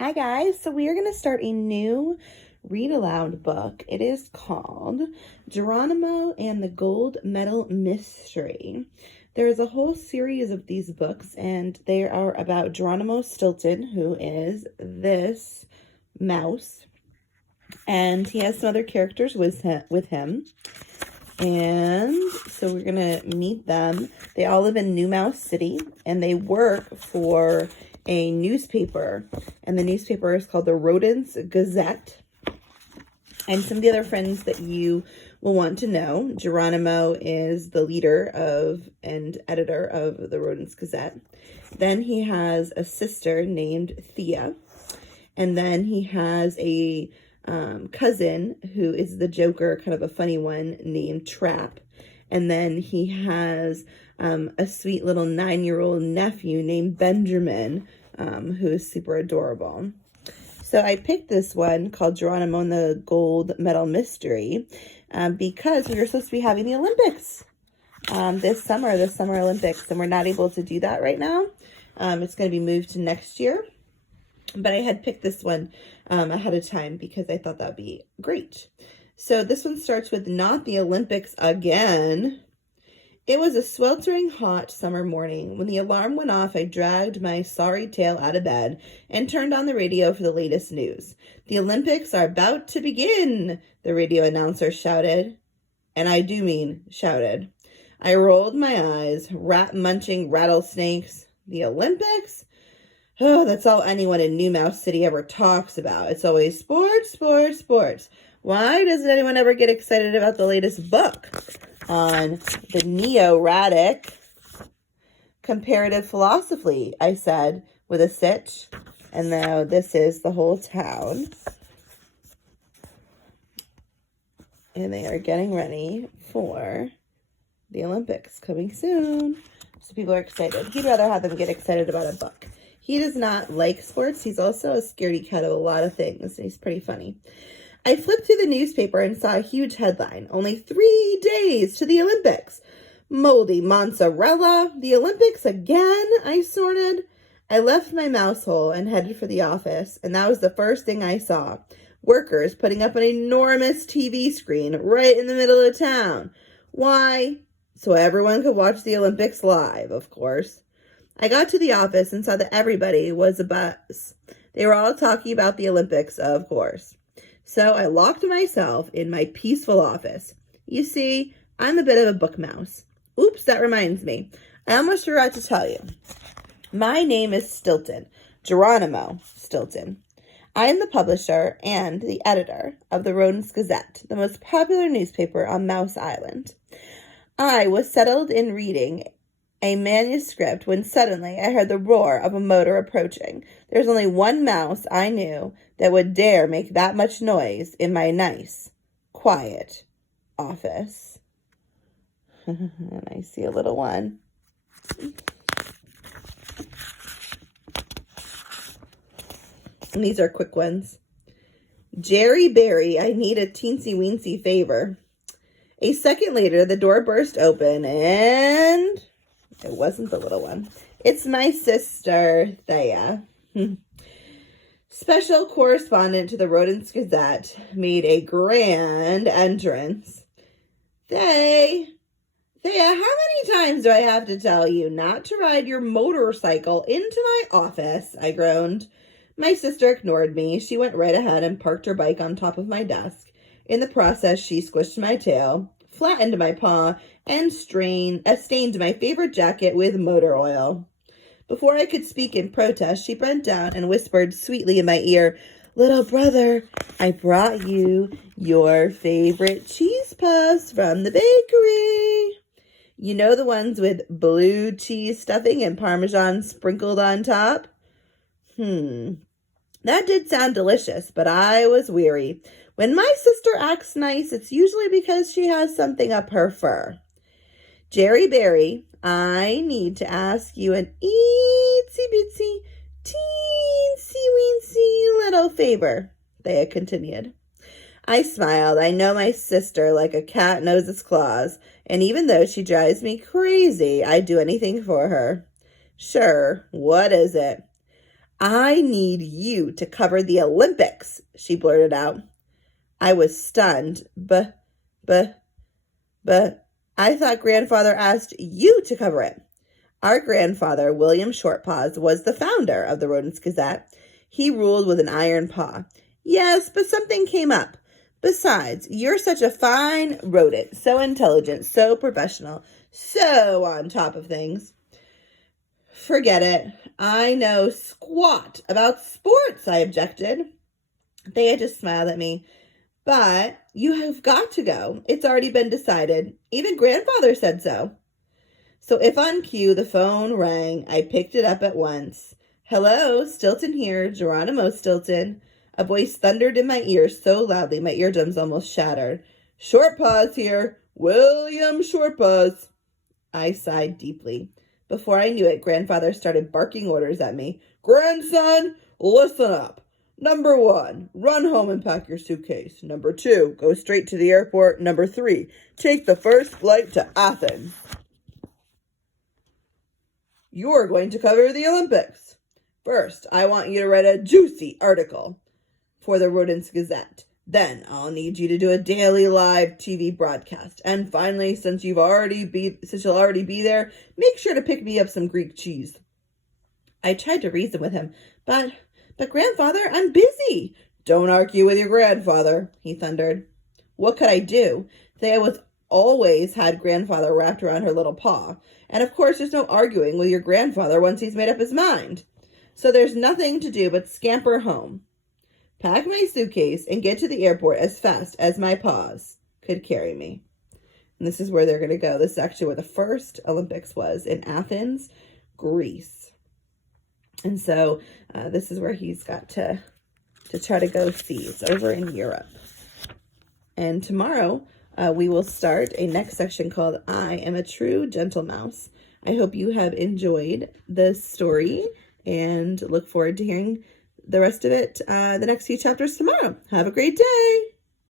Hi guys, so we are going to start a new read aloud book. It is called Geronimo and the Gold Medal Mystery. There is a whole series of these books and they are about Geronimo Stilton, who is this mouse, and he has some other characters with him. And so we're going to meet them. They all live in New Mouse City and they work for a newspaper, and the newspaper is called the Rodents Gazette. And some of the other friends that you will want to know: Geronimo is the leader of and editor of the Rodents Gazette. Then he has a sister named Thea, and then he has a cousin who is the Joker, kind of a funny one, named Trap. And then he has a sweet little 9-year-old nephew named Benjamin, who is super adorable. So I picked this one called Geronimo and the Gold Medal Mystery because we were supposed to be having the Olympics this summer Olympics, and we're not able to do that right now. It's going to be moved to next year. But I had picked this one ahead of time because I thought that'd be great. So this one starts with "Not the Olympics again." It was a sweltering hot summer morning. When the alarm went off, I dragged my sorry tail out of bed and turned on the radio for the latest news. "The Olympics are about to begin," the radio announcer shouted. And I do mean shouted. I rolled my eyes, rat-munching rattlesnakes. The Olympics? Oh, that's all anyone in New Mouse City ever talks about. It's always sports, sports, sports. Why doesn't anyone ever get excited about the latest book on the neo-radic comparative philosophy? I said with a sitch. And now this is the whole town. And they are getting ready for the Olympics coming soon. So people are excited. He'd rather have them get excited about a book. He does not like sports. He's also a scaredy cat of a lot of things. He's pretty funny. I flipped through the newspaper and saw a huge headline. "Only 3 days to the Olympics. Moldy mozzarella. The Olympics again?" I snorted. I left my mouse hole and headed for the office, and that was the first thing I saw. Workers putting up an enormous TV screen right in the middle of town. Why? So everyone could watch the Olympics live, of course. I got to the office and saw that everybody was abuzz. They were all talking about the Olympics, of course. So I locked myself in my peaceful office. You see, I'm a bit of a book mouse. Oops, that reminds me. I almost forgot to tell you. My name is Stilton, Geronimo Stilton. I am the publisher and the editor of the Rodents Gazette, the most popular newspaper on Mouse Island. I was settled in reading a manuscript when suddenly I heard the roar of a motor approaching. There's only one mouse I knew that would dare make that much noise in my nice, quiet office. And I see a little one. And these are quick ones. "Jerry Berry, I need a teensy-weensy favor." A second later, the door burst open and it wasn't the little one. It's my sister, Thea. Special correspondent to the Rodents Gazette made a grand entrance. Thea, how many times do I have to tell you not to ride your motorcycle into my office? I groaned. My sister ignored me. She went right ahead and parked her bike on top of my desk. In the process, she squished my tail, flattened my paw, and stained my favorite jacket with motor oil. Before I could speak in protest, she bent down and whispered sweetly in my ear, "Little brother, I brought you your favorite cheese puffs from the bakery. You know, the ones with blue cheese stuffing and Parmesan sprinkled on top?" That did sound delicious, but I was weary. When my sister acts nice, it's usually because she has something up her fur. "Jerry Berry, I need to ask you an itsy-bitsy, teensy-weensy little favor," Thea continued. I smiled. I know my sister like a cat knows its claws, and even though she drives me crazy, I'd do anything for her. "Sure, what is it?" I need you to cover the Olympics, she blurted out. I was stunned. But, I thought grandfather asked you to cover it. Our grandfather, William Shortpaws, was the founder of the Rodents Gazette. He ruled with an iron paw. Yes, but something came up. Besides, you're such a fine rodent, so intelligent, so professional, so on top of things. Forget it. I know squat about sports, I objected. They just smiled at me. But you have got to go. It's already been decided. Even grandfather said so. So if on cue the phone rang, I picked it up at once. Hello, Stilton here, Geronimo Stilton. A voice thundered in my ears so loudly my eardrums almost shattered. Shortpaws here, William Shortpaws. I sighed deeply. Before I knew it, grandfather started barking orders at me. Grandson, listen up. Number 1, run home and pack your suitcase. Number 2, go straight to the airport. Number 3, take the first flight to Athens. You're going to cover the Olympics. First, I want you to write a juicy article for the Rodents Gazette. Then I'll need you to do a daily live TV broadcast. And finally, since you'll already be there, make sure to pick me up some Greek cheese. I tried to reason with him, but grandfather, I'm busy. Don't argue with your grandfather, he thundered. What could I do? Thea was always had grandfather wrapped around her little paw. And of course, there's no arguing with your grandfather once he's made up his mind. So there's nothing to do but scamper home, pack my suitcase, and get to the airport as fast as my paws could carry me. And this is where they're going to go. This is actually where the first Olympics was, in Athens, Greece. And so this is where he's got to try to go see. It's over in Europe. And tomorrow we will start a next section called I Am a True Gentle Mouse. I hope you have enjoyed this story and look forward to hearing the rest of it, the next few chapters tomorrow. Have a great day.